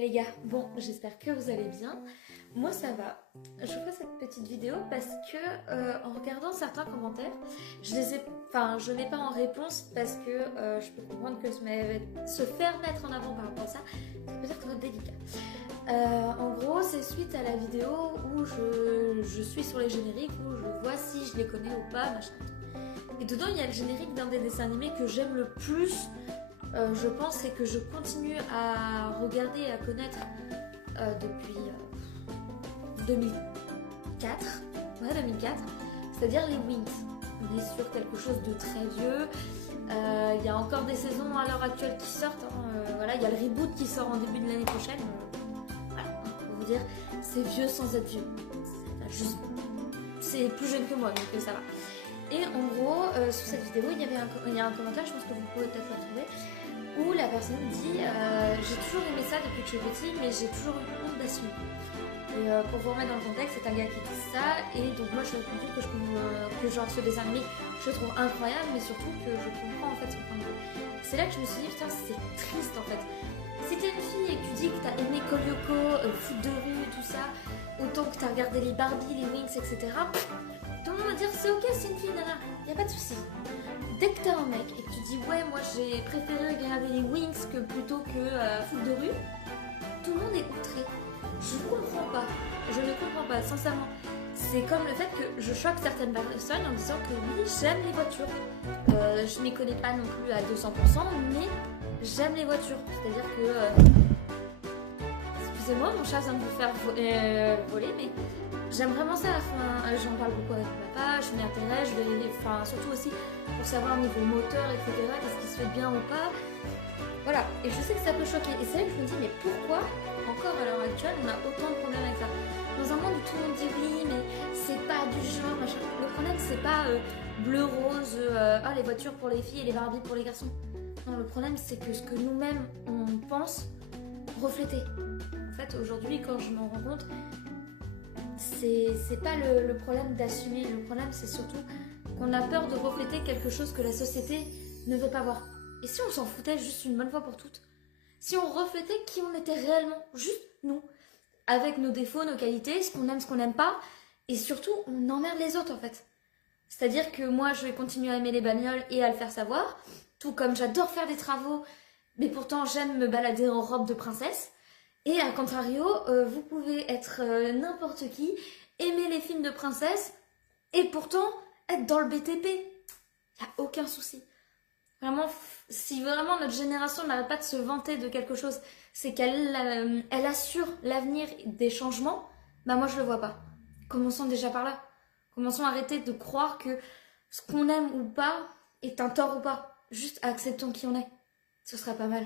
les gars, bon j'espère que vous allez bien, moi ça va. Je vous fais cette petite vidéo parce que en regardant certains commentaires, je les mets pas en réponse parce que je peux comprendre que se faire mettre en avant par rapport à ça, ça peut être délicat. En gros c'est suite à la vidéo où je suis sur les génériques, où je vois si je les connais ou pas, machin. Et dedans il y a le générique d'un des dessins animés que j'aime le plus. Je pense, et que je continue à regarder et à connaître depuis 2004, ouais 2004, c'est-à-dire les Winx. On est sur quelque chose de très vieux, il y a encore des saisons à l'heure actuelle qui sortent, voilà, il y a le reboot qui sort en début de l'année prochaine, voilà, pour vous dire, c'est vieux sans être vieux, c'est plus jeune que moi, donc ça va. Et en gros, sur cette vidéo, il y a un commentaire, je pense que vous pouvez peut-être le retrouver, où la personne dit j'ai toujours aimé ça depuis que je suis petit, mais j'ai toujours eu honte d'assumer. Et pour vous remettre dans le contexte, c'est un gars qui dit ça, et donc moi je lui ai répondu que genre ce dessin animé, je le trouve incroyable, mais surtout que je comprends en fait son point de vue. C'est là que je me suis dit, putain, c'est triste en fait. Si t'es une fille et que tu dis que t'as aimé Coleco, foot de rue, tout ça, autant que t'as regardé les Barbie, les Winx, etc., tout le monde va dire c'est ok, c'est une fille, nana, y a pas de souci. Dès que t'es un mec et que tu dis ouais, moi j'ai préféré regarder les Winx plutôt que foot de rue, tout le monde est outré. Je comprends pas, je ne comprends pas, sincèrement. C'est comme le fait que je choque certaines personnes en disant que oui, j'aime les voitures. Je m'y connais pas non plus à 200%, mais j'aime les voitures. C'est-à-dire que excusez-moi, mon chat vient de vous faire voler, mais j'aime vraiment ça. Enfin, j'en parle beaucoup avec mon papa, je m'y intéresse, surtout aussi pour savoir au niveau moteur, etc., qu'est-ce qui se fait bien ou pas. Voilà, et je sais que ça peut choquer. Et c'est là que je me dis, mais pourquoi, encore à l'heure actuelle, on a autant de problèmes avec ça? Dans un monde où tout le monde dit oui, mais c'est pas du genre, machin. Le problème, c'est pas bleu, rose, les voitures pour les filles et les Barbie pour les garçons. Non, le problème, c'est que ce que nous-mêmes, on pense refléter. En fait, aujourd'hui, quand je m'en rends compte, c'est pas le problème d'assumer. Le problème, c'est surtout qu'on a peur de refléter quelque chose que la société ne veut pas voir. Et si on s'en foutait juste une bonne fois pour toutes? Si on reflétait qui on était réellement, juste nous, avec nos défauts, nos qualités, ce qu'on n'aime pas, et surtout, on emmerde les autres en fait. C'est-à-dire que moi, je vais continuer à aimer les bagnoles et à le faire savoir, tout comme j'adore faire des travaux, mais pourtant j'aime me balader en robe de princesse. Et à contrario, vous pouvez être n'importe qui, aimer les films de princesse, et pourtant être dans le BTP. Y a aucun souci. Vraiment, si vraiment notre génération n'arrête pas de se vanter de quelque chose, c'est qu'elle assure l'avenir des changements, bah moi je le vois pas. Commençons déjà par là. Commençons à arrêter de croire que ce qu'on aime ou pas est un tort ou pas. Juste acceptons qui on est. Ce serait pas mal.